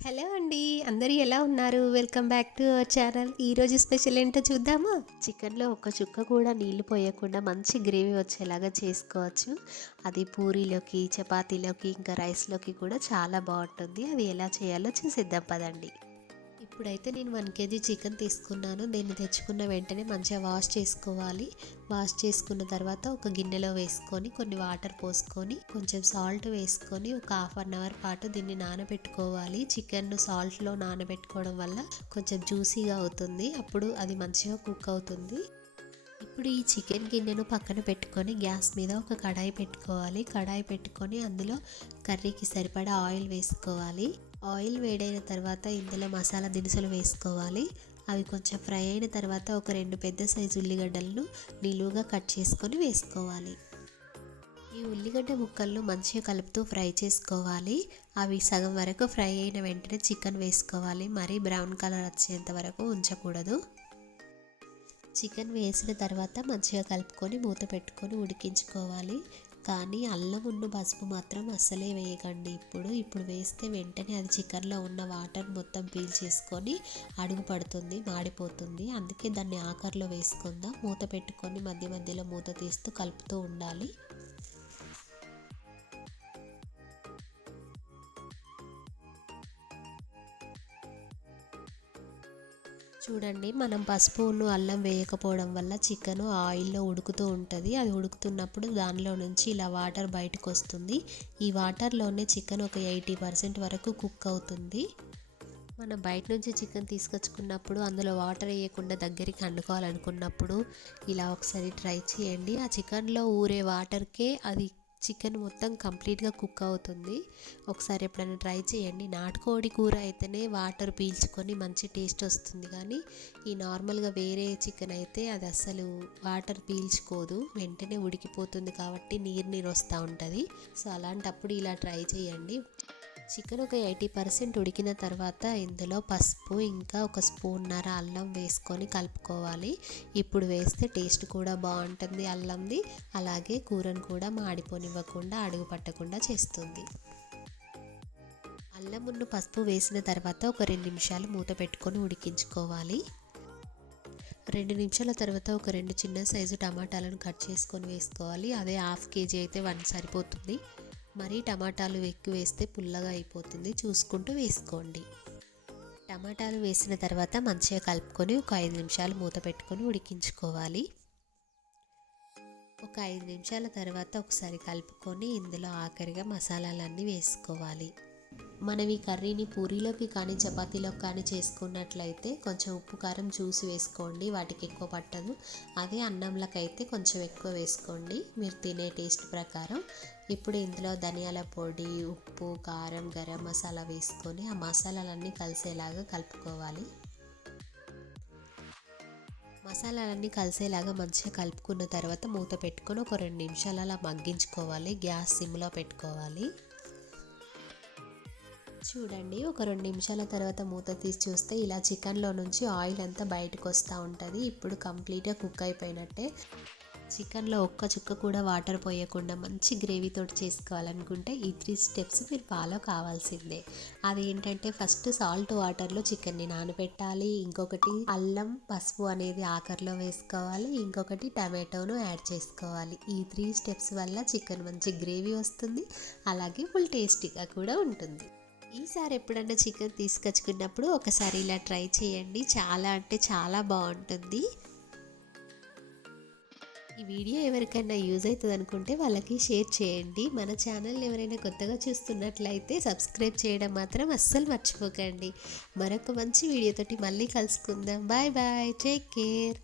Hello అండి అందరూ ఎలా ఉన్నారు? Welcome back to our channel. ఈరోజు స్పెషల్ ఏంటో చూద్దామా? చికెన్లో ఒక చుక్క కూడా నీళ్ళు పోయకుండా మంచి గ్రేవీ వచ్చేలాగా చేసుకోవచ్చు. అది పూరీలోకి చపాతీలోకి ఇంకా రైస్లోకి కూడా చాలా బాగుంటుంది. అది ఎలా చేయాలో చూసిద్దాం పదండి. ఇప్పుడైతే నేను వన్ కేజీ చికెన్ తీసుకున్నాను. దీన్ని తెచ్చుకున్న వెంటనే మంచిగా వాష్ చేసుకోవాలి. వాష్ చేసుకున్న తర్వాత ఒక గిన్నెలో వేసుకొని కొన్ని వాటర్ పోసుకొని కొంచెం సాల్ట్ వేసుకొని ఒక హాఫ్ అన్ అవర్ పాటు దీన్ని నానబెట్టుకోవాలి. చికెన్ సాల్ట్లో నానబెట్టుకోవడం వల్ల కొంచెం జ్యూసీగా అవుతుంది. అప్పుడు అది మంచిగా కుక్ అవుతుంది. ఇప్పుడు ఈ చికెన్ గిన్నెను పక్కన పెట్టుకొని గ్యాస్ మీద ఒక కడాయి పెట్టుకోవాలి. కడాయి పెట్టుకొని అందులో కర్రీకి సరిపడా ఆయిల్ వేసుకోవాలి. ఆయిల్ వేడైన తర్వాత ఇందులో మసాలా దినుసులు వేసుకోవాలి. అవి కొంచెం ఫ్రై అయిన తర్వాత ఒక రెండు పెద్ద సైజు ఉల్లిగడ్డలను నిలువుగా కట్ చేసుకొని వేసుకోవాలి. ఈ ఉల్లిగడ్డ ముక్కలను మంచిగా కలుపుతూ ఫ్రై చేసుకోవాలి. అవి సగం వరకు ఫ్రై అయిన వెంటనే చికెన్ వేసుకోవాలి. మరీ బ్రౌన్ కలర్ వచ్చేంత వరకు ఉంచకూడదు. చికెన్ వేసిన తర్వాత మంచిగా కలుపుకొని మూత పెట్టుకొని ఉడికించుకోవాలి. కానీ అల్లం ఉన్న పసుపు మాత్రం అస్సలే వేయకండి. ఇప్పుడు ఇప్పుడు వేస్తే వెంటనే అది చికెన్లో ఉన్న వాటర్ మొత్తం పీల్చేసుకొని అడుగు పడుతుంది మాడిపోతుంది. అందుకే దాన్ని ఆకర్లో వేసుకుందాం. మూత పెట్టుకొని మధ్య మధ్యలో మూత తీస్తూ కలుపుతూ ఉండాలి. చూడండి మనం పసుపును అల్లం వేయకపోవడం వల్ల చికెన్ ఆయిల్లో ఉడుకుతూ ఉంటుంది. అది ఉడుకుతున్నప్పుడు దానిలో నుంచి ఇలా వాటర్ బయటకు వస్తుంది ఈ వాటర్లోనే చికెన్ ఒక ఎయిటీ పర్సెంట్ వరకు కుక్ అవుతుంది. మనం బయట నుంచి చికెన్ తీసుకొచ్చుకున్నప్పుడు అందులో వాటర్ వేయకుండా దగ్గరికి అండుకోవాలనుకున్నప్పుడు ఇలా ఒకసారి ట్రై చేయండి. ఆ చికెన్లో ఊరే వాటర్కే అది చికెన్ మొత్తం కంప్లీట్గా కుక్ అవుతుంది. ఒకసారి ఎప్పుడైనా ట్రై చేయండి. నాటుకోడి కూర అయితేనే వాటర్ పీల్చుకొని మంచి టేస్ట్ వస్తుంది. కానీ ఈ నార్మల్గా వేరే చికెన్ అయితే అది అస్సలు వాటర్ పీల్చుకోదు. వెంటనే ఉడికిపోతుంది కాబట్టి నీరు నీరు వస్తూ ఉంటుంది. సో అలాంటప్పుడు ఇలా ట్రై చేయండి. చికెన్ ఒక ఎయిటీ పర్సెంట్ ఉడికిన తర్వాత ఇందులో పసుపు ఇంకా ఒక స్పూన్నర అల్లం వేసుకొని కలుపుకోవాలి. ఇప్పుడు వేస్తే టేస్ట్ కూడా బాగుంటుంది అల్లంది. అలాగే కూరను కూడా మాడిపోనివ్వకుండా అడుగు పట్టకుండా చేస్తుంది. అల్లం ఉన్న పసుపు వేసిన తర్వాత ఒక రెండు నిమిషాలు మూత పెట్టుకొని ఉడికించుకోవాలి. రెండు నిమిషాల తర్వాత ఒక రెండు చిన్న సైజు టమాటాలను కట్ చేసుకొని వేసుకోవాలి. అదే హాఫ్ కేజీ అయితే వన్ సరిపోతుంది. మరీ టమాటాలు ఎక్కువ వేస్తే పుల్లగా అయిపోతుంది. చూసుకుంటూ వేసుకోండి. టమాటాలు వేసిన తర్వాత మంచిగా కలుపుకొని ఒక ఐదు నిమిషాలు మూత పెట్టుకొని ఉడికించుకోవాలి. ఒక ఐదు నిమిషాల తర్వాత ఒకసారి కలుపుకొని ఇందులో ఆఖరిగా మసాలాలన్నీ వేసుకోవాలి. మనం ఈ కర్రీని పూరీలోకి కానీ చపాతీలోకి కానీ చేసుకున్నట్లయితే కొంచెం ఉప్పు కారం చూసి వేసుకోండి. వాటికి ఎక్కువ పట్టదు. అదే అన్నంలోకి అయితే కొంచెం ఎక్కువ వేసుకోండి. మీరు తినే టేస్ట్ ప్రకారం. ఇప్పుడు ఇందులో ధనియాల పొడి ఉప్పు కారం గరం మసాలా వేసుకొని ఆ మసాలాలన్నీ కలిసేలాగా కలుపుకోవాలి. మసాలాలన్నీ కలిసేలాగా మంచిగా కలుపుకున్న తర్వాత మూత పెట్టుకొని ఒక రెండు నిమిషాలు అలా మగ్గించుకోవాలి. గ్యాస్ సిమ్లో పెట్టుకోవాలి. చూడండి. ఒక రెండు నిమిషాల తర్వాత మూత తీసి చూస్తే ఇలా చికెన్లో నుంచి ఆయిల్ అంతా బయటకు వస్తూ ఉంటుంది. ఇప్పుడు కంప్లీట్గా కుక్ అయిపోయినట్టే. చికెన్లో ఒక్క చుక్క కూడా వాటర్ పోయకుండా మంచి గ్రేవీతో చేసుకోవాలనుకుంటే ఈ త్రీ స్టెప్స్ మీరు ఫాలో కావాల్సిందే. అది ఏంటంటే ఫస్ట్ సాల్ట్ వాటర్లో చికెన్ని నానబెట్టాలి. ఇంకొకటి అల్లం పసుపు అనేది ఆఖరిలో వేసుకోవాలి. ఇంకొకటి టమాటోను యాడ్ చేసుకోవాలి. ఈ త్రీ స్టెప్స్ వల్ల చికెన్ మంచి గ్రేవీ వస్తుంది. అలాగే ఫుల్ టేస్టీగా కూడా ఉంటుంది. ఈసారి ఎప్పుడన్నా చికెన్ తీసుకొచ్చుకున్నప్పుడు ఒకసారి ఇలా ట్రై చేయండి. చాలా అంటే చాలా బాగుంటుంది. ఈ వీడియో ఎవరికైనా యూజ్ అవుతుంది అనుకుంటే వాళ్ళకి షేర్ చేయండి. మన ఛానల్ ఎవరైనా కొత్తగా చూస్తున్నట్లయితే సబ్స్క్రైబ్ చేయడం మాత్రం అస్సలు మర్చిపోకండి. మరొక మంచి వీడియోతోటి మళ్ళీ కలుసుకుందాం. Bye bye. Take care.